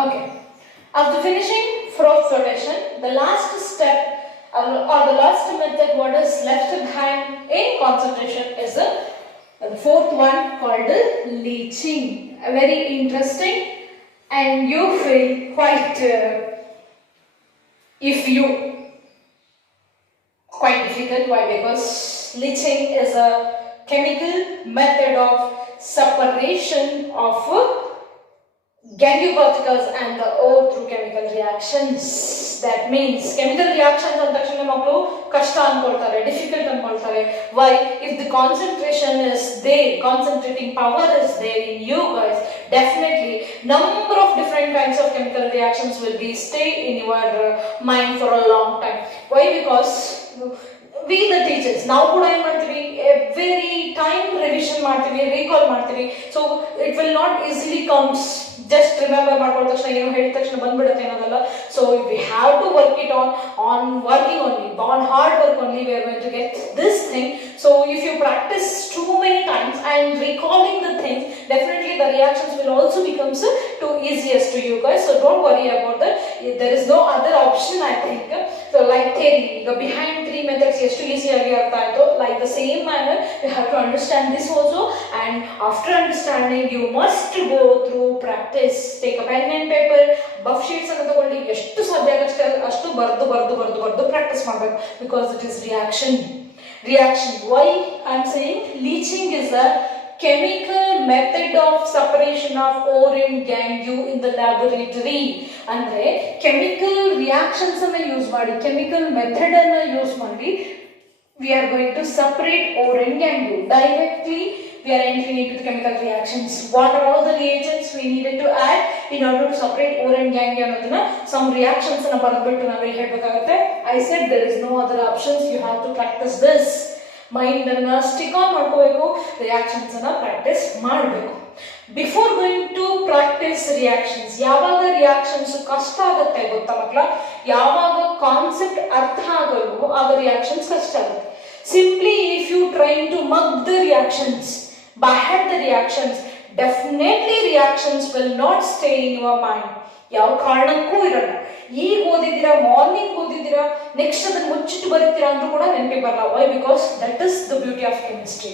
Okay. After finishing froth flotation, the last step or the last method what is left behind in concentration is the fourth one called leaching. Very interesting, and you feel quite quite difficult. Why? Because leaching is a chemical method of separation of gangue particles and the ore through chemical reactions. That means chemical reactions and ತಕ್ಷಣ ಮಕ್ಕಳು ಕಷ್ಟ ಅನ್ಕೊಳ್ತಾರೆ, difficult ಅನ್ಕೊಳ್ತಾರೆ. Why? If the concentration is there, concentrating power is there in you guys, definitely number of different kinds of chemical reactions will be stay in your mind for a long time. Why? Because we the teachers now ಕೂಡ ಏನು ಮಾಡ್ತೀವಿ, every time revision ಮಾಡ್ತೀವಿ, recall ಮಾಡ್ತೀವಿ. So it will not easily comes. Just remember ಮಾಡ್ಕೊಂಡ ತಕ್ಷಣ ಏನು ಹೇಳಿದ ತಕ್ಷಣ ಬಂದ್ಬಿಡುತ್ತೆ ಅನ್ನೋದಲ್ಲ. So we have to work it on working only, on hard work only we are going to get this thing. So if you practice too many times and recalling the things, definitely the reactions will also become too easiest to you guys. So don't worry about that. There is no other option, I think. So like theory, the behind three methods ಎಷ್ಟು ಈಸಿಯಾಗಿ ಅರ್ಥ ಆಯಿತು, like the same manner you have to understand this also, and after understanding you must go through practice. Take a pen and paper, buff sheets ಅನ್ನು ತಗೊಳ್ಳಿ, ಎಷ್ಟು ಸಾಧ್ಯ ಆಗುತ್ತೆ ಅಷ್ಟು ಬರೆದು ಪ್ರಾಕ್ಟೀಸ್ ಮಾಡಬೇಕು, because it is reaction. Why I am saying leaching is a chemical method of separation of ore and gangue in the laboratory. ಅಂದ್ರೆ chemical reactions ಅನ್ನು ಯೂಸ್ ಮಾಡಿ, chemical method ಅನ್ನು ಯೂಸ್ ಮಾಡಿ we are going to separate ore and gangue. Directly we are entering into the chemical reactions. What are all the reagents we needed to add in order to separate ore and gangue ಅನ್ನೋದನ್ನ some reactions ಅನ್ನು ಬರೆದ್ಬಿಟ್ಟು ನಾವು ಇಲ್ಲಿ ಹೇಳಬೇಕಾಗುತ್ತೆ. I said there is no other options, you have to practice this. Mind ಅನ್ನ stick on ಮಾಡ್ಕೋಬೇಕು, reactions ಅನ್ನ practice ಮಾಡಬೇಕು. Before going to practice reactions, ಯಾವಾಗ reactions ಕಷ್ಟ ಆಗುತ್ತೆ ಗೊತ್ತಾ ಮಕ್ಕಳ, ಯಾವಾಗ ಕಾನ್ಸೆಪ್ಟ್ ಅರ್ಥ ಆಗಲ್ವೋ ಆಗ ರಿಯಾಕ್ಷನ್ಸ್ ಕಷ್ಟ ಆಗುತ್ತೆ. Simply if you trying to mug the reactions, behead the reactions, definitely reactions will not stay in your mind. ಯಾವ ಕಾರಣಕ್ಕೂ ಇರಲ್ಲ. ಈಗ ಓದಿದ್ದೀರಾ, ಮಾರ್ನಿಂಗ್ ಓದಿದ್ದೀರಾ, ನೆಕ್ಸ್ಟ್ ಅದನ್ನು ಮುಚ್ಚಿಟ್ಟು ಬರೀತೀರಾ ಅಂದ್ರೂ ಕೂಡ ನೆನಪಿಗೆ ಬರಲ್ಲ. Why? Because that is the beauty of chemistry.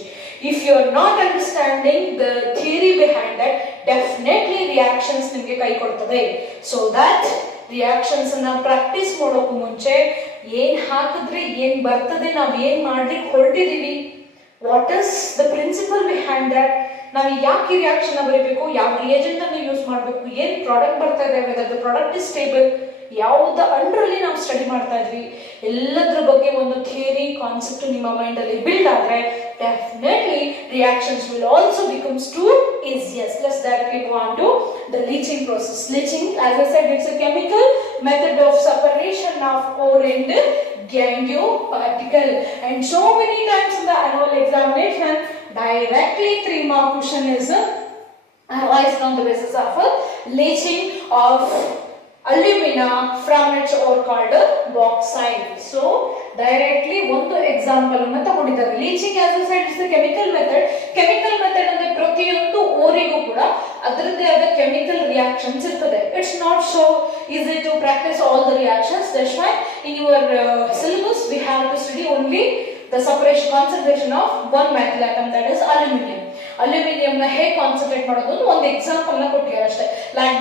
If you are not understanding the theory behind that, definitely reactions ನಿಮಗೆ ಕೈ ಕೊಡ್ತದೆ. ಸೊ ದಟ್ ರಿಯಾಕ್ಷನ್ಸ್ ಅನ್ನ ಪ್ರಾಕ್ಟೀಸ್ ಮಾಡೋಕ್ಕೂ ಮುಂಚೆ ಏನ್ ಹಾಕಿದ್ರೆ ಏನ್ ಬರ್ತದೆ, ನಾವ್ ಏನ್ ಮಾಡ್ಲಿಕ್ಕೆ ಹೊರಟಿದೀವಿ, what is the principle behind that, ನಾವು ಯಾಕೆ ರಿಯಾಕ್ಷನ್ ಬರೀಬೇಕು, ಯಾವ ರಿಯೇಜೆಂಟ್ ಅನ್ನು ಯೂಸ್ ಮಾಡಬೇಕು, ಏನ್ ಪ್ರಾಡಕ್ಟ್ ಬರ್ತಾ ಇದೆ, whether the product is stable, ಯಾವ್ದು ಅಂಡರಲ್ಲಿ ನಾವು ಸ್ಟಡಿ ಮಾಡ್ತಾ ಇದ್ವಿ, ಎಲ್ಲದ್ರ ಬಗ್ಗೆ ಒಂದು ಥಿಯರಿ ಕಾನ್ಸೆಪ್ಟ್ ನಿಮ್ಮ ಮೈಂಡ್ ಅಲ್ಲಿ ಬಿಲ್ಡ್ ಆದ್ರೆ definitely reactions will also becomes too easiest. Let's directly go on to the leaching process. Leaching, as I said, it's a chemical method of separation of ore and gangue particle, and so many times in the annual examination directly 3 mark question is analyzed on the basis of leaching of alumina from its ore called bauxite. So directly ಒಂದು example ಅನ್ನು ತಗೊಂಡಿದ್ದಾರೆ. Leaching as a side is the chemical method. Chemical method ಅಂದ್ರೆ ಪ್ರತಿಯೊಂದು ಓರಿಗೂ ಕೂಡ ಅದರದ್ದೇ ಆದ chemical reactions ಇರ್ತದೆ. It's not so easy to practice all the reactions. That's why in your syllabus we have to study only the separation concentration of one metal atom, that is aluminium. Aluminium na ಹೇಗೆ concentrate ಮಾಡೋದು ಒಂದು example ನ ಕೊಟ್ಟಿದ್ದಾರೆ ಅಷ್ಟೇ. Like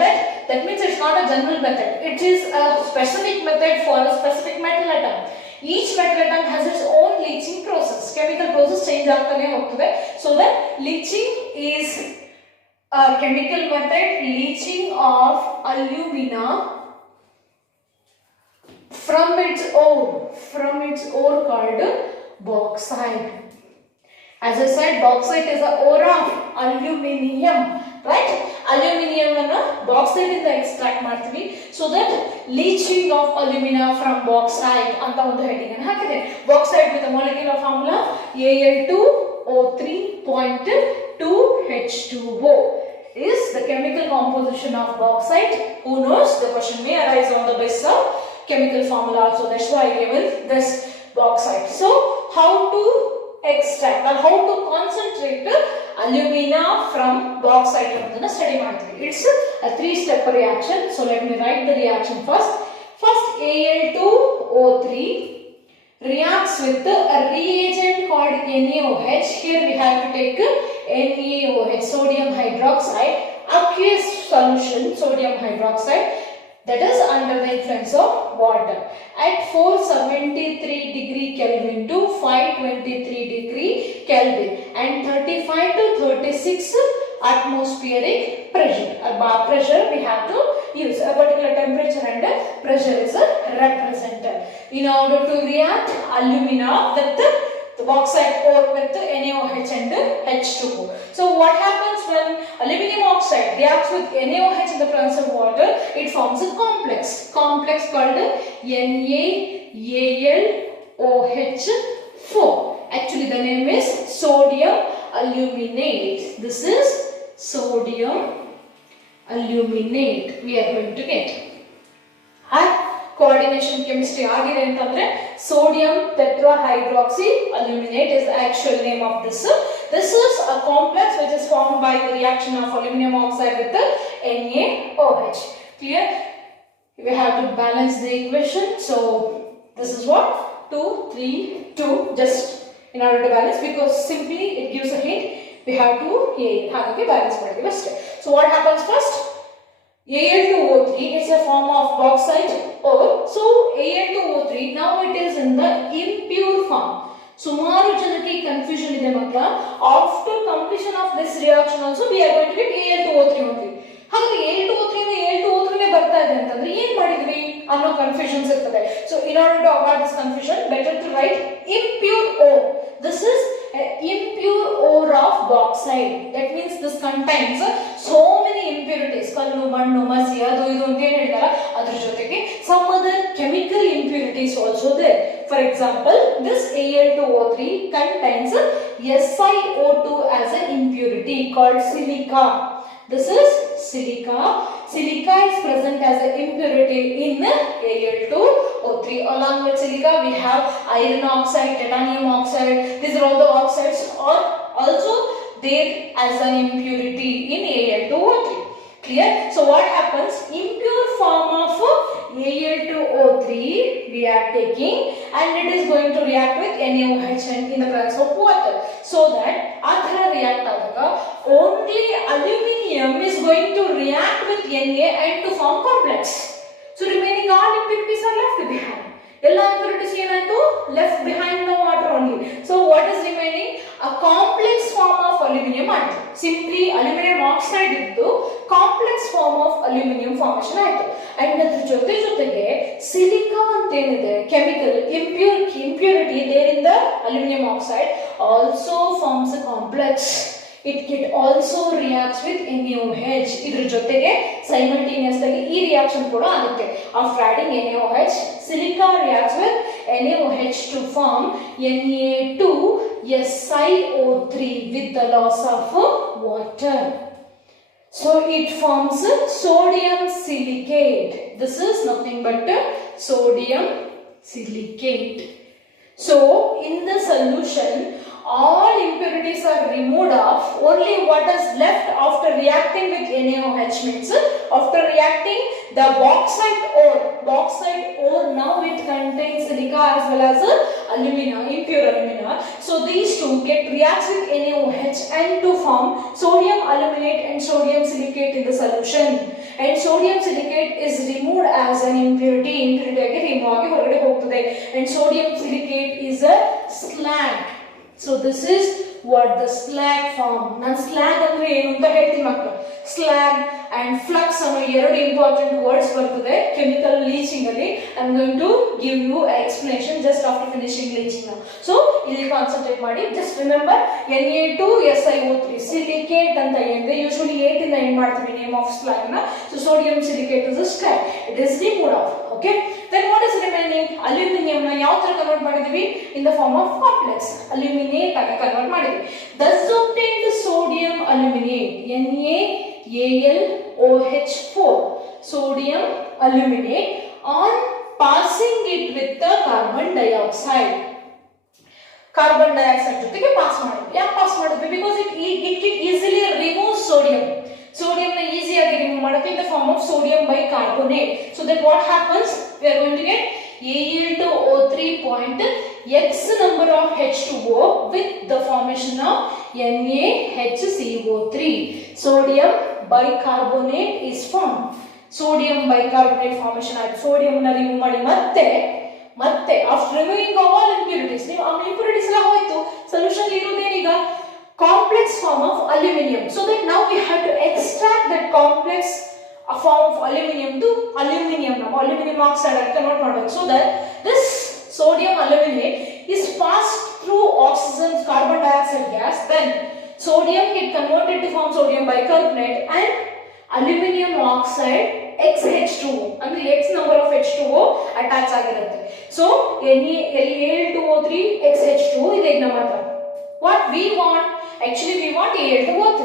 that means it's not a general method, it is a specific method for a specific metal atom. Each metal atom has its own leaching process. Chemical process change ಆಗ್ತಾನೆ ಹೋಗ್ತದೆ. So that leaching is a chemical method, leaching of alumina from its ore called bauxite. As I said, bauxite is a ore of aluminium, right? Aluminium ಅನ್ನು bauxite ಇಂದ extract ಮಾಡ್ತೀವಿ. So that leaching of alumina from bauxite ಅಂತ ಒಂದು heading ಅನ್ನು ಹಾಕಿದೆ. Bauxite with a molecular formula Al2O3.2H2O is the chemical composition of bauxite. Who knows? The question may arise on the basis of chemical formula, so that's why I given this bauxite. So how to extract or how to concentrate alumina from bauxite ಅನ್ನೋದನ್ನ study ಮಾಡ್ತೀವಿ. It's a 3-step reaction. So let me write the reaction first. First Al2O3 reacts with a reagent called NaOH. Here we have to take NaOH, sodium hydroxide, aqueous solution, sodium hydroxide, that is under the influence of water at 473 degree Kelvin to 523 degree Kelvin and 35 to 36 atmospheric pressure. Pressure we have to use a particular temperature and pressure is a represented in order to react alumina with the bauxite ore with NaOH and H2O. So what happens when aluminum oxide reacts with NaOH in the presence of water? It forms a complex called NaAlOH4. Actually the name is sodium aluminate. This is sodium aluminate we are going to get. Coordination chemistry agide antandre sodium tetrahydroxy aluminate is the actual name of this. This is a complex which is formed by the reaction of aluminum oxide with the NaOH. Clear? We have to balance the equation. So this is what 2 3 2 just in order to balance, because simply it gives a hint we have to hagage balance madideve ashte. So what happens first? Al2O3 is a form of bauxite ore. So Al2O3 now it is in the impure form. Sumaru janaki confusion ide makla. After completion of this reaction also we are going to get Al2O3 only. ಹಾಗಾದ್ರೆ Al2O3 ಇಂದ Al2O3 ನೇ ಬರ್ತಾ ಇದೆ ಅಂತಂದ್ರೆ ಏನು ಮಾಡಿದ್ವಿ ಅನ್ನೋ confusions ಇರ್ತದೆ. So in order to avoid this confusion, better to write impure ore. This is impure ore of bauxite. That means this contains so many impurities. Kallu, mannu, masi, adu idu anta ಏನು ಹೇಳ್ತಾರ ಅದರ ಜೊತೆಗೆ some other chemical impurities also there. For example, this Al2O3 contains SiO2 as an impurity called silica. This is silica. Silica is present as an impurity in Al2O3. Along with silica we have iron oxide, titanium oxide. These are all the oxides are also there as an impurity in Al2O3. Clear? So what happens? Impure form of Al2O3 we are taking and it is going to react with NaOH in the presence of water. So that adhara react adaga only aluminium is going to react with Na and to form complex. So remaining all impurities are left behind. Ella impurities enayitu left behind, no water only. So what is remaining? A complex form of aluminium aaytu. Simply aluminium oxide iddu complex form of aluminium formation aaytu. And adra jotege silica anta enide chemical impurity there in the aluminium oxide also forms a complex. It also reacts with NaOH. ಇದರ ಜೊತೆಗೆ simultaneous ಆಗಿ ಈ reaction ಕೂಡ ಆಗುತ್ತೆ. After adding NaOH, silica reacts with NaOH to form Na2SiO3 with the loss of water. So it forms sodium silicate. This is nothing but sodium silicate. So in the solution all impurities are removed off. Only what is left after reacting with NaOH means after reacting the bauxite ore now it contains silica as well as alumina, impure alumina. So these two reacts with NaOH and to form sodium aluminate and sodium silicate in the solution. And sodium silicate is removed as an impurity ಆಗಿ remove ಆಗಿ ಹೊರಗಡೆ ಹೋಗ್ತದೆ. And sodium silicate is a slag. So this is what the slag form. ನಾನು slag ಅಂದ್ರೆ ಏನು ಅಂತ ಹೇಳ್ತೀನಿ ಮಕ್ಕಳು. Slag and flux ಅನ್ನೋ ಎರಡು important words ಬರ್ತದೆ chemical leaching ಅಲ್ಲಿ. I am going to give you an explanation just after finishing leaching now. So ಇಲ್ಲಿ concentrate ಮಾಡಿ. Just remember Na2SiO3 silicate ಅಂತ ಹೇಳಿದ್ರೆ usually 8 ಇಂದ end ಮಾಡ್ತೀವಿ name of slag ನ. So sodium silicate is a slag. It is removed off. Okay. Then what is remaining? Aluminium na ಯಾವ ತರ convert ಮಾಡಿದೀವಿ? In the form of complex. Aluminate ಆಗಿ convert ಮಾಡಿದೀವಿ. Thus obtained the sodium aluminate. NaAlOH4. Sodium aluminate on passing it with the carbon dioxide. Carbon dioxide ಜೊತೆಗೆ pass ಮಾಡಿದ್ವಿ. ಯಾಕೆ pass ಮಾಡಿದ್ವಿ? Because it bicarbonate. So that what happens? We are going to get Al2O3 point X number of H2O with the formation of NaHCO3. Sodium bicarbonate is formed. Sodium bicarbonate formation ಆಯ್ತು. Sodium ನ remove ಮಾಡಿ ಮತ್ತೆ after removing all impurities, ನೀವು ಆ impurities ಎಲ್ಲ ಹೋಯ್ತು, solution ಇರೋದೇನೀಗ complex form of aluminium. So that now we have to extract that complex form of aluminium to aluminium. Now aluminium oxide I cannot ಮಾಡಬೇಕು. So that this sodium aluminate is passed through oxygen carbon dioxide gas, then sodium get converted to form sodium bicarbonate and aluminium oxide XH2O, ಅಂದ್ರೆ X number of H2O attach ಆಗಿರುತ್ತೆ. So Al2O3 XH2O ಇದೆ ಈಗ ನಮ್ಮ ಹತ್ರ. What we want? Actually we want Al2O3.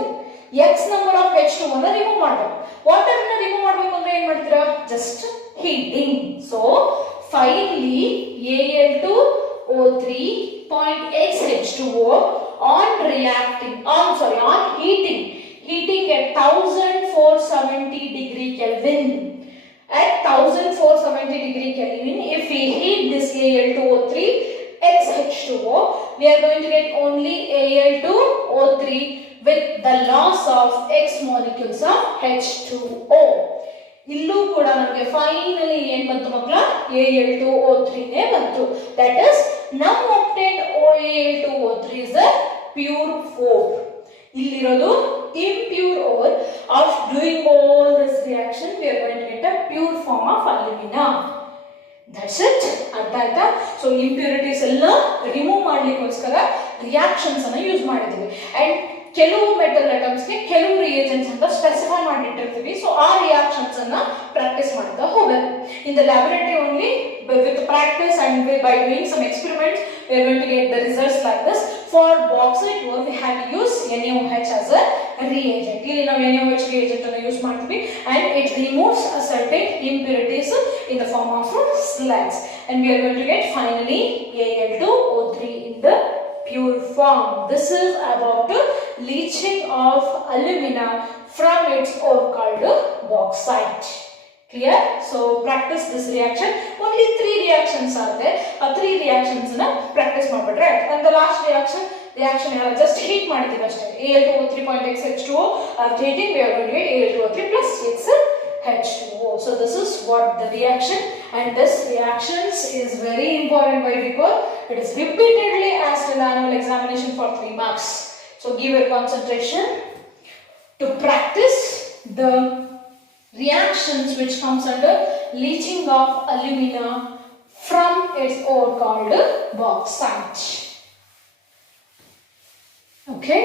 X number of H2O ಅನ್ನು remove ಮಾಡಬೇಕು. Water ನ remove ಮಾಡಬೇಕು ಅಂದ್ರೆ ಏನು ಮಾಡ್ತೀರಾ? Just heating. So finally Al2O3 point XH2O on heating at 1470 degree Kelvin. At 1470 degree Kelvin, if we heat this Al2O3 XH2O, we are going to get only Al2O3 with the loss of X molecules of H2O. ಇಲ್ಲೂ ಕೂಡ ನಮಗೆ finally ಏನು ಬಂತು ಮಕ್ಕಳ? Al2O3 ನೇ ಬಂತು. That is, now obtained Al2O3 is a pure ore. ಇಲ್ಲಿರೋದು impure ore. After doing all this reaction, we are going to get a pure form of alumina. That's it. ಅರ್ಥ ಆಯ್ತಾ? ಸೊ ಇಂಪ್ಯೂರಿಟೀಸ್ ಎಲ್ಲ remove ಮಾಡ್ಲಿಕ್ಕೋಸ್ಕರ reactions ಅನ್ನು use ಮಾಡಿದ್ವಿ. And ಕೆಲವು metal items ಗೆ ಕೆಲವು reagents ಅಂತ ಸ್ಪೆಸಿಫೈ ಮಾಡಿಟ್ಟಿರ್ತೀವಿ. ಸೊ ಆ ರಿಯಾಕ್ಷನ್ಸ್ ಅನ್ನ ಪ್ರಾಕ್ಟೀಸ್ ಮಾಡ್ತಾ ಹೋಗಬೇಕು. In the laboratory only with practice and by doing some experiments, we are going to get the results like this. For bauxite ore, we have to use NaOH as a reagent. ಇಲ್ಲಿ ನಾವು NaOH reagent ಅನ್ನು use ಮಾಡ್ತೀವಿ and it removes a certain impurities in the form of slags, and we are going to get finally Al2O3 in the pure form. This is about leaching of alumina from its ore called bauxite. Clear? So practice this reaction. Only 3 reactions are there. 3 reactions na practice ಮಾಡಬಿಟ್ರೆ ಆಯ್ತು. And the last reaction just heat ಮಾಡಿದೀವಿ ಅಷ್ಟೇ. Al2O3.XH2O after heating we are going to get Al2O3 plus XH2O. So this is what the reaction, and this reactions is very important. Why? Because it is repeatedly asked in annual examination for 3 marks. So give your concentration to practice the reactions which comes under leaching of alumina from its ore called bauxite. Okay.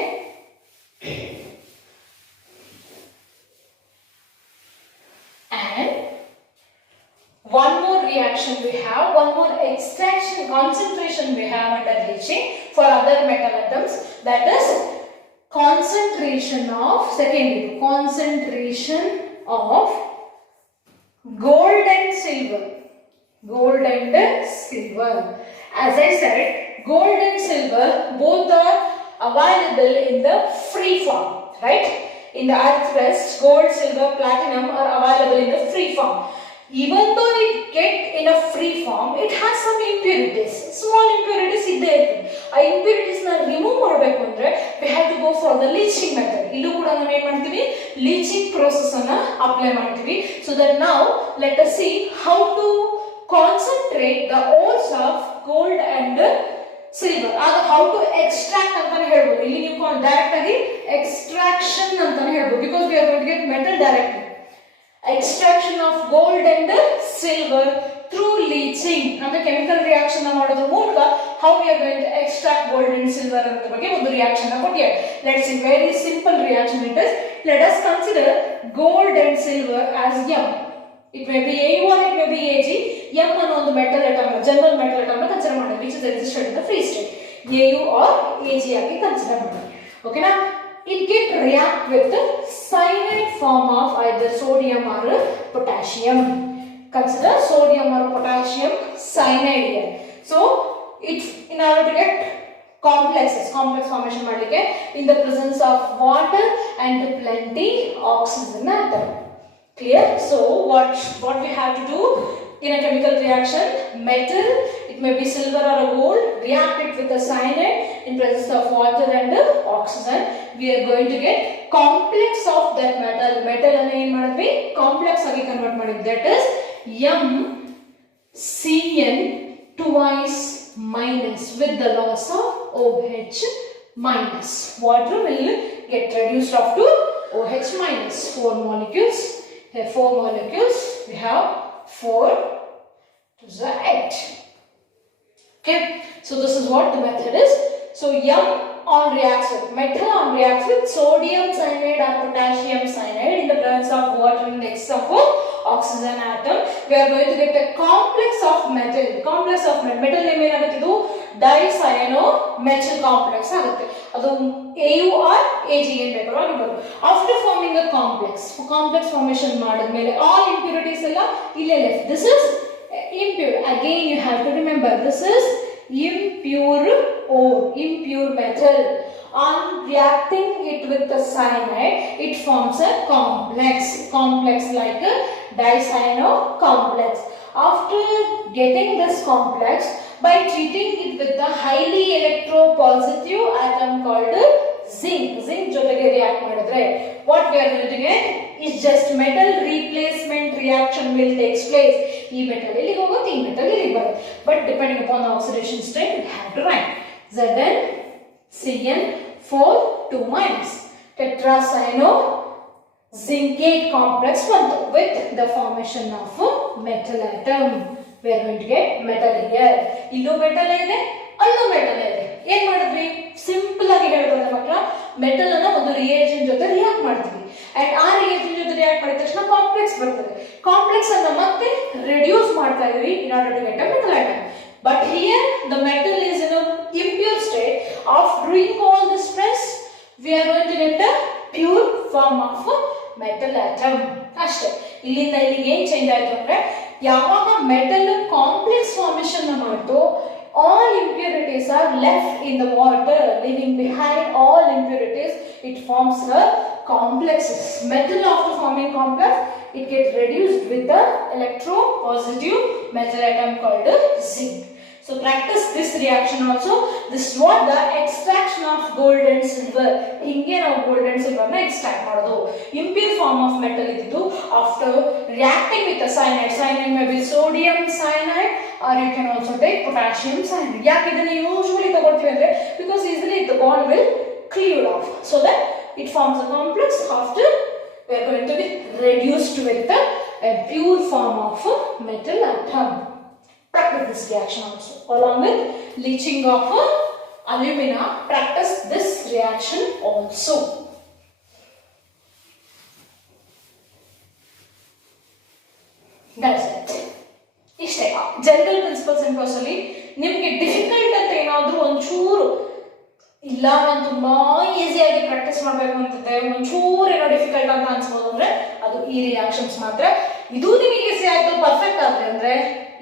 And one more reaction we have, one more extraction concentration we have under leaching for other metal atoms, that is concentration of gold and silver. As I said, gold and silver both are available in the free form, right? In the earth crust, gold, silver, platinum are available in the free form. Even though it get in a free form, it has some impurities, small impurities idde irtade. ಆ impurities na remove ಮಾಡಬೇಕು ಅಂದ್ರೆ we have to go for the leaching method. ಇಲ್ಲೂ ಕೂಡ ನಾವು ಏನು ಮಾಡ್ತೀವಿ? leaching process ಅನ್ನು apply ಮಾಡ್ತೀವಿ. So that now let us see how to concentrate the ores of gold and silver. ಆಗ how to extract ಅಂತಾನೆ ಹೇಳ್ಬೋದು. ಇಲ್ಲಿ ನೀವು ಡೈರೆಕ್ಟ್ ಆಗಿ extraction ಅಂತಾನೆ ಹೇಳ್ಬೋದು, because we are going to get metal directly. Extraction of gold and silver through leaching. ಅಂದ್ರೆ chemical reaction ಮಾಡೋದ್ರ ಮೂಲಕ how we are going to extract gold and silver ಅಂತ ಬಗ್ಗೆ ಒಂದು reaction ಅನ್ನು ಕೊಟ್ಟಿದೆ. Let's see, very simple reaction it is. Let us consider gold and silver as M. It may be AU or it may be AG. M ಅನ್ನೋ ಒಂದು metal atom, general metal atom ಅನ್ನು consider ಮಾಡಿ, which is existed in the free state. AU or AG ಆಗಿ consider ಮಾಡಿ. Okay na? It get react with the cyanide form of either sodium or potassium. Consider sodium or potassium cyanide here. So it's in order to get complex formation ಮಾಡಲಿಕ್ಕೆ in the presence of water and plenty oxygen atom. Clear? So what we have to do in a chemical reaction? Metal, it may be silver or a gold, react it with a cyanide in presence of water and oxygen. We are going to get complex of that metal. Metal and ಏನು ಮಾಡಿದ್ವಿ? Complex ಆಗಿ convert ಮಾಡಿದ್ವಿ. That is MCN twice minus with the loss of OH minus. Water will get reduced off to OH minus. 4 molecules. Here 4 molecules. We have 4 to the 8. Okay. So this is what the method is. So on reacts with metal on reacts with sodium cyanide or potassium cyanide in the presence of water and excess of oxygen atom. We are going to get a complex of metal. Complex of metal name ಏನಾಗುತ್ತೆ ಇದು dicyanometal complex ಆಗುತ್ತೆ. ಅದು AU or AG ಏನು ಬೇಕಾದ್ರೂ ಆಗಿರಬಹುದು. After forming a complex formation ಮಾಡಿದ್ಮೇಲೆ all impurities ಎಲ್ಲ ಇಲ್ಲೇ left. This is impure. Again you have to remember this is impure ore, impure metal. On reacting it with the cyanide, it forms a complex like a dicyano complex. After getting this complex, by treating it with the highly electropositive atom called zinc ಜೊತೆಗೆ react ಮಾಡಿದ್ರೆ what we are going to get is just metal replacement reaction will take place. ಈ metal ಇಲ್ಲಿಗೆ ಹೋಗುತ್ತೆ, ಈ metal ಇಲ್ಲಿಗೆ ಬರುತ್ತೆ. But depending upon the oxidation state, we have to write ZnCN4 2 minus tetracyano zincate complex with the formation of a metal atom. We are going to get metal here. ಇಲ್ಲೂ metal ಇದೆ, ಅಲ್ಲೂ metal ಇದೆ. ಏನು ಮಾಡಿದ್ವಿ? Simple ಆಗಿ ಹೇಳೋದಾದ್ರೆ ಮಕ್ಕಳ metal ಅನ್ನು ಒಂದು ರಿಯೇಜೆಂಟ್ ಜೊತೆ ರಿಯಾಕ್ಟ್ ಮಾಡ್ತೀವಿ ಅಂಡ್ ಆ ರಿಯೇಜೆಂಟ್ ಜೊತೆ ರಿಯಾಕ್ಟ್ ಮಾಡಿದ ತಕ್ಷಣ ಕಾಂಪ್ಲೆಕ್ಸ್ ಬರ್ತದೆ. ಕಾಂಪ್ಲೆಕ್ಸ್ ಅನ್ನು ಮತ್ತೆ ರಿಡ್ಯೂಸ್ ಮಾಡ್ತಾ ಇದೀವಿ in order to get a metal atom. But here the metal is in a impure state. After doing all this process, we are going to get a pure form of a metal atom. ಅಷ್ಟೇ. ಇಲ್ಲಿಂದ ಇಲ್ಲಿಗೆ ಏನು change ಆಯ್ತು ಅಂದ್ರೆ ಯಾವಾಗ metal complex formation ಮಾಡ್ತು all impurities are left in the water, leaving behind all impurities. It forms a complexes. Metal after forming complex, it gets reduced with the electropositive metal atom called zinc. So practice this reaction also. This is what the extraction of gold and silver. Hinge ನಾವು gold and silver na extract ಮಾಡೋದು. Impure form of metal ಇದ್ದು after reacting with the cyanide. Cyanide may be sodium cyanide or you can also take potassium cyanide. ಯಾಕೆ ಇದನ್ನ usually ತಗೊಳ್ತೀವಿ ಅಂದ್ರೆ because easily the bond will clear off so that it forms a complex. After we are going to be reduced with the pure form of a metal atom. Practice this reaction also along with leaching of alumina. Practice this reaction also. That's it. ಇಷ್ಟೇ general principles and course ಅಲ್ಲಿ ನಿಮಗೆ difficult ಅಂತ ಏನಾದರೂ ಒಂಚೂರು ಇಲ್ಲ ನಾನು ತುಂಬಾ ಈಸಿಯಾಗಿ ಪ್ರಾಕ್ಟೀಸ್ ಮಾಡಬೇಕು ಅಂತಿದ್ದೆ ಒಂಚೂರು ಏನೋ ಡಿಫಿಕಲ್ಟ್ ಅಂತ ಅನ್ಸ್ಬೋದು ಅಂದ್ರೆ ಅದು ಈ ರಿಯಾಕ್ಷನ್ಸ್ ಮಾತ್ರ. ಇದು ನಿಮಗೆ ಈಸಿ ಆಯ್ತು ಪರ್ಫೆಕ್ಟ್ ಆದ್ರೆ ಅಂದ್ರೆ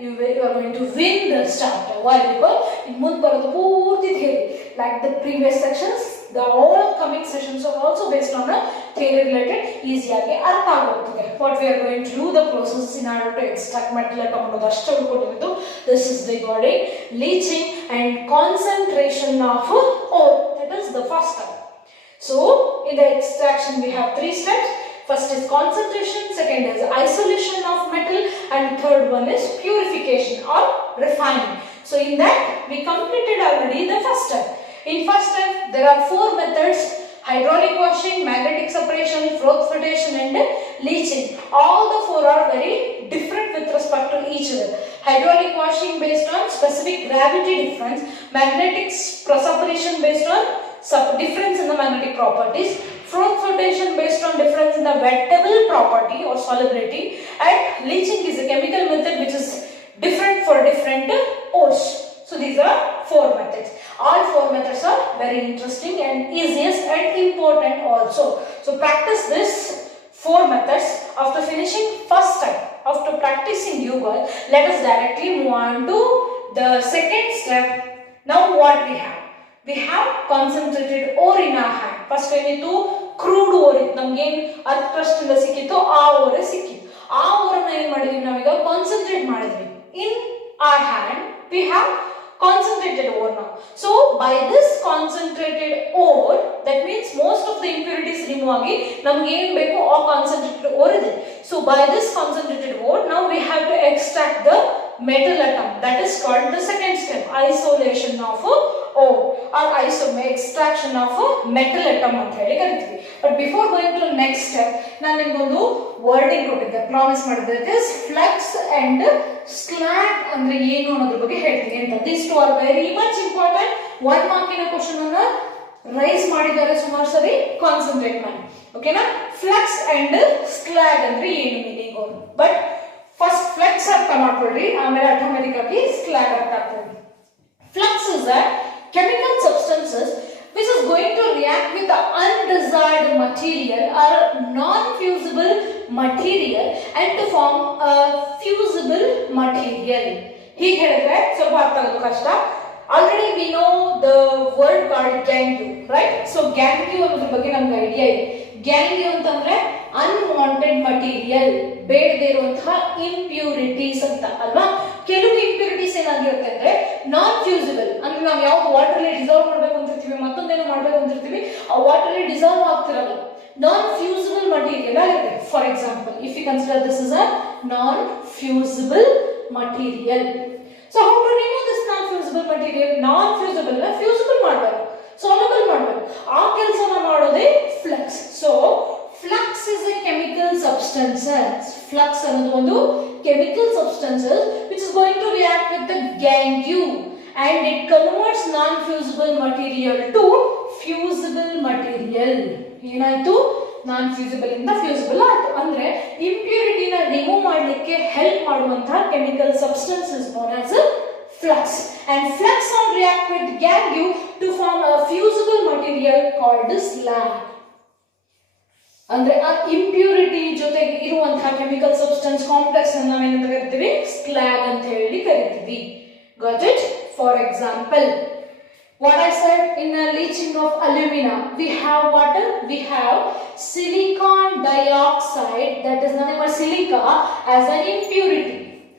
you are going to win the chapter. Why? Because in ಮುಂದೆ ಬರೋದು ಪೂರ್ತಿ theory. Like the previous sections, the all coming sessions are also based on a theory related. Easy ಆಗಿ ಅರ್ಥ ಆಗುತ್ತೆ. What we are going to do, the process in order to extract metal atom ಅನ್ನೋದು ಅಷ್ಟು ಉಳ್ಕೊಂಡಿದ್ದು. This is regarding leaching and concentration of ore. That is the first step. So in the extraction we have 3 steps. First is concentration, second is isolation of metal, and third one is purification or refining. So in that we completed already the first step. In first step there are 4 methods: hydraulic washing, magnetic separation, Flux flotation and leaching. All the 4 are very different with respect to each other. Hydraulic washing based on specific gravity difference, magnetic separation based on difference in the magnetic properties, Flux flotation based on difference in the wettable property or solubility, and leaching is a chemical method which is different for different ores. So these are 4 methods. All 4 methods are very interesting and easiest and important also. So practice this 4 methods. After finishing first step, after practicing you guys, let us directly move on to the second step. Now what we have? We have concentrated ore in our hand. First we need to crude ore itna ನಮ್ಗೇನು earth crust ಇಂದ ಸಿಕ್ಕಿತ್ತು ಆ ಓರೆ ಸಿಕ್ಕಿತ್ತು. ಆ ಓರನ್ನ ಏನ್ ಮಾಡಿದ್ವಿ ನಾವೀಗ ಕಾನ್ಸಂಟ್ರೇಟ್ ಮಾಡಿದ್ವಿ. ಇನ್ our hand we have concentrated ore now. So by this concentrated ore, that means most of the impurities remove agi namge ಏನು ಬೇಕು ಆ concentrated ore ಇದೆ. So by this concentrated ore now we have to extract the metal atom. That is called the second step, isolation of ore or extraction of metal atom ಅಂತ ಹೇಳಿ ಕರಿತೀವಿ. But before going to the next step, ನಾನು ನಿಮಗೊಂದು wording ಕೊಟ್ಟಿದ್ದೆ, promise ಮಾಡಿದ್ದೆ. It is flux and slag ಅಂದ್ರೆ ಏನು ಅನ್ನೋದ್ರ ಬಗ್ಗೆ ಹೇಳ್ತೀನಿ ಅಂತ. These two are very much important. 1 ಮಾರ್ಕಿನ question ಅನ್ನ ರೈಸ್ ಮಾಡಿದ್ದಾರೆ ಸುಮಾರು ಸರಿ, ಕಾನ್ಸಂಟ್ರೇಟ್ ಮಾಡಿ. ಓಕೆನಾ? ಫ್ಲಕ್ಸ್ ಅಂಡ್ ಸ್ಲಾಗ್ ಅಂದ್ರೆ ಏನು ಮೀನಿಂಗ್? ಬಟ್ ಫಸ್ಟ್ ಫ್ಲಕ್ಸ್ ಅರ್ಥ ಮಾಡ್ಕೊಳ್ಳಿ, ಆಮೇಲೆ ಆಟೋಮೆಟಿಕ್ ಆಗಿ ಸ್ಲಾಗ್ ಅರ್ಥ ಆಗ್ತದೆ. Flux is a chemical substances which is going to react with the undesired material or non-fusible material and to form a fusible material. ಹೀಗೆ ಹೇಳಿದ್ರೆ ಸ್ವಲ್ಪ ಅರ್ಥ ಆಗೋದು ಕಷ್ಟ. Already we know the word called gangue, right? So gangue ಅನ್ನೋದ್ರ ಬಗ್ಗೆ ನಮ್ಗೆ idea ಇದೆ. Gangue ಅಂತಂದ್ರೆ unwanted material, ಬೇಡದೇ ಇರುವಂತಹ ಇಂಪ್ಯೂರಿಟೀಸ್ ಅಂತ ಅಲ್ವಾ? ಕೆಲವು ಇಂಪ್ಯೂರಿಟೀಸ್ ಏನಾಗಿರುತ್ತೆ ಅಂದ್ರೆ ನಾನ್ ಫ್ಯೂಸಿಬಲ್, ಅಂದ್ರೆ ನಾವು ಯಾವ್ದು ವಾಟರ್ ಅಲ್ಲಿ ಡಿಸಾಲ್ವ್ ಮಾಡ್ಬೇಕು ಅಂತಿರ್ತೀವಿ, ಮತ್ತೊಂದೇನೋ ಮಾಡ್ಬೇಕು ಅಂತಿರ್ತೀವಿ, ಆ ವಾಟರ್ ಅಲ್ಲಿ ಡಿಸಾಲ್ವ್ ಆಗ್ತಿರಲ್ಲ, ನಾನ್ ಫ್ಯೂಸಿಬಲ್ ಮಟೀರಿಯಲ್ ಆಗಿರುತ್ತೆ. For example, if you consider this is a non fusible material. So how to remove this non fusible material? Non fusible ನ ಫ್ಯೂಸಿಬಲ್ ಮಾಡಬೇಕು, ಸಾಲ್ಯುಬಲ್ ಮಾಡಬೇಕು. ಆ ಕೆಲಸನ ಮಾಡೋದೇ flux. So flux is a chemical substances. Flux ಅನ್ನೋದು ಒಂದು chemical substances which is going to react with the gangue and it converts non-fusible material to fusible material. ಏನಾಯ್ತು? ನಾನ್ fusible ಇಂದ ಫ್ಯೂಸಿಬಲ್ ಆಯ್ತು. ಅಂದ್ರೆ ಇಂಪ್ಯೂರಿಟಿನ ರಿಮೂವ್ ಮಾಡಲಿಕ್ಕೆ ಹೆಲ್ಪ್ ಮಾಡುವಂತಹ chemical substance is known as flux, and flux will react with gangue to form a fusible material called slag. ಅಂದ್ರೆ ಆ impurity ಜೊತೆಗೆ ಇರುವಂತಹ ಕೆಮಿಕಲ್ ಸಬ್ಸ್ಟೆನ್ಸ್ ಕಾಂಪ್ಲೆಕ್ಸ್ ಅನ್ನು ನಾವೇನಂತ ಕರಿತೀವಿ? ಸ್ಲಾಗ್ ಅಂತ ಹೇಳಿ ಕರಿತೀವಿ. Got it? For example, what I said in the leaching of alumina, we have what? We have silicon dioxide, that is nothing but silica as an impurity,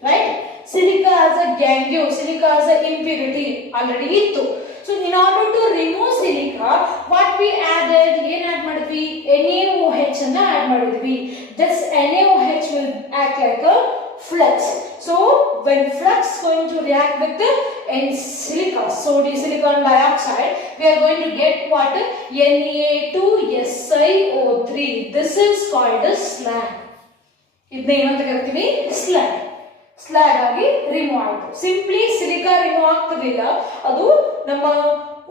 right? Silica as a gangue, silica as an impurity already ittu. So in order to remove silica, what we added, ಏನು add ಮಾಡಿದ್ವಿ? NaOH ಅನ್ನು add ಮಾಡಿದ್ವಿ. This NaOH will act like a flux. So when flux going to react with the silica, silicon dioxide, we are going to get what? Na2SiO3. This is called as slag. ಇದನ್ನ ಏನಂತ ಕರಿತೀವಿ? slag. Slag ಆಗಿ remove ಆಯಿತು. Simply silica remove ಆಗ್ತಿರ್ಲಿಲ್ಲ, ಅದು ನಮ್ಮ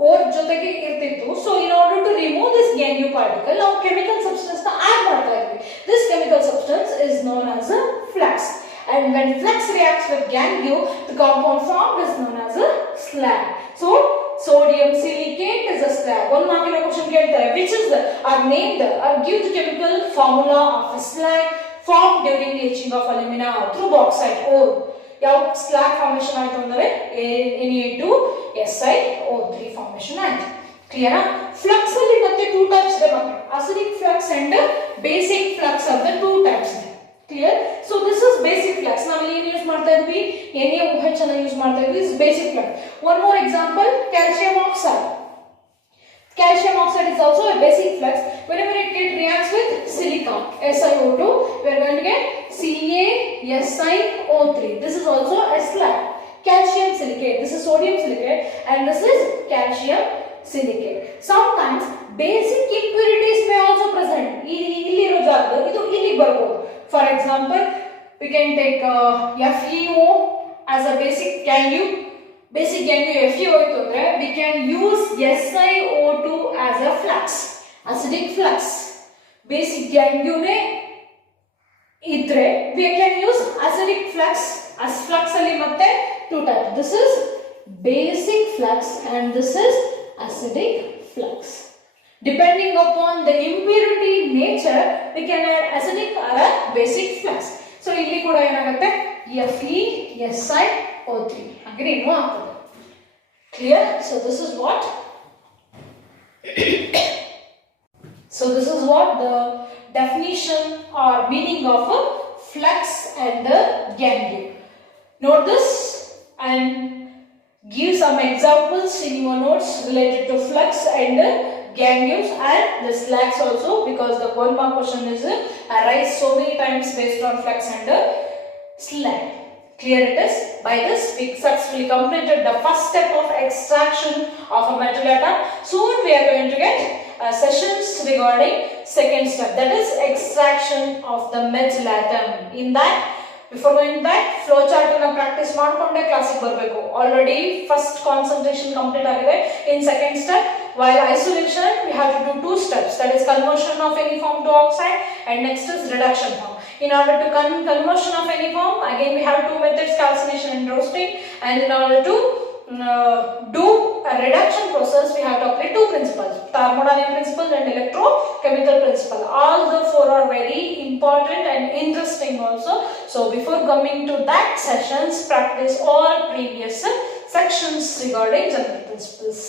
ore ಜೊತೆಗೆ ಇರ್ತಿತ್ತು. So in order to remove this gangue particle ನಾವು ಕೆಮಿಕಲ್ ಸಬ್ಸ್ಟೆನ್ಸ್ ನ ಆಡ್ ಮಾಡ್ತಾ ಇದ್ವಿ. This chemical substance is known as a flux, and when flux reacts with gangue, the compound formed is known as a slag. So sodium silicate is a slag. One marking question ಕೇಳ್ತಾರೆ, which is the give the chemical formula of a slag formed during leaching of alumina through bauxite ore. ಯಾವ slog formation ಆಯ್ತು ಅಂದ್ರೆ Na2SiO3 formation ಆಯ್ತು. Clear? Flux ಅಲ್ಲಿ ಮತ್ತೆ 2 types ಇದೆ ಮಕ್ಕಳು, acidic flux and basic flux ಅಂತ 2 ಟೈಪ್ಸ್ ಇದೆ. Clear? So this is basic flux. ನಾವು ಏನು ಯೂಸ್ ಮಾಡ್ತಾ ಇದ್ವಿ? NaOH ಅನ್ನು ಯೂಸ್ ಮಾಡ್ತಾ ಇದ್ವಿ. This basic flux. One more example, calcium oxide. Calcium oxide is also a basic flux. Whenever it reacts with silicon, SiO2, we are going to get CaSiO3. This is also a slag. Calcium silicate. This is sodium silicate, and this is calcium silicate. Sometimes basic impurities may also present. ಇಲ್ಲಿ ಇರೋ ಜಾಗದಲ್ಲಿ ಇದು ಇಲ್ಲಿ ಬರಬಹುದು. For example, we can take FeO as a basic gangue. Basic gangue FeO ಇತ್ತು ಅಂದ್ರೆ we can use SiO2 as a flux, acidic flux. Basic gangue ನೇ ಇದ್ರೆ we can use acidic flux. As flux ಅಲ್ಲಿ ಮತ್ತೆ 2 types. This is basic flux and this is acidic flux. Depending upon the impurity nature, we can add acidic or a basic flux. So ಇಲ್ಲಿ ಕೂಡ ಏನಾಗುತ್ತೆ? FeSiO3 ಹಾಗೆ remove ಆಗ್ತದೆ. Clear? So this is what So this is what the definition or meaning of a flux and the gangue. Note this and give some examples in your notes related to flux and gangues and the slags also, because the 1 mark question is arise so many times based on flux and slag. Clear it is? By this we successfully completed the first step of extraction of a metal atom. Soon we are going to get sessions regarding second step, that is extraction of the metal atom. In that, before going to that, flow chart na practice ಮಾಡ್ಕೊಂಡೆ ಕ್ಲಾಸಿಗೆ ಬರಬೇಕು. Already first concentration complete ಆಗಿದೆ. In second step, while isolation we have to do two steps, that is conversion of any form to oxide and next is reduction form. In order to conversion of any form, again we have two methods, calcination and roasting, and in order to do a reduction process we have to apply two principles, thermodynamic principle and electrochemical principle. All the four are very important and interesting also. So before coming to that sessions, practice all previous sections regarding general principles.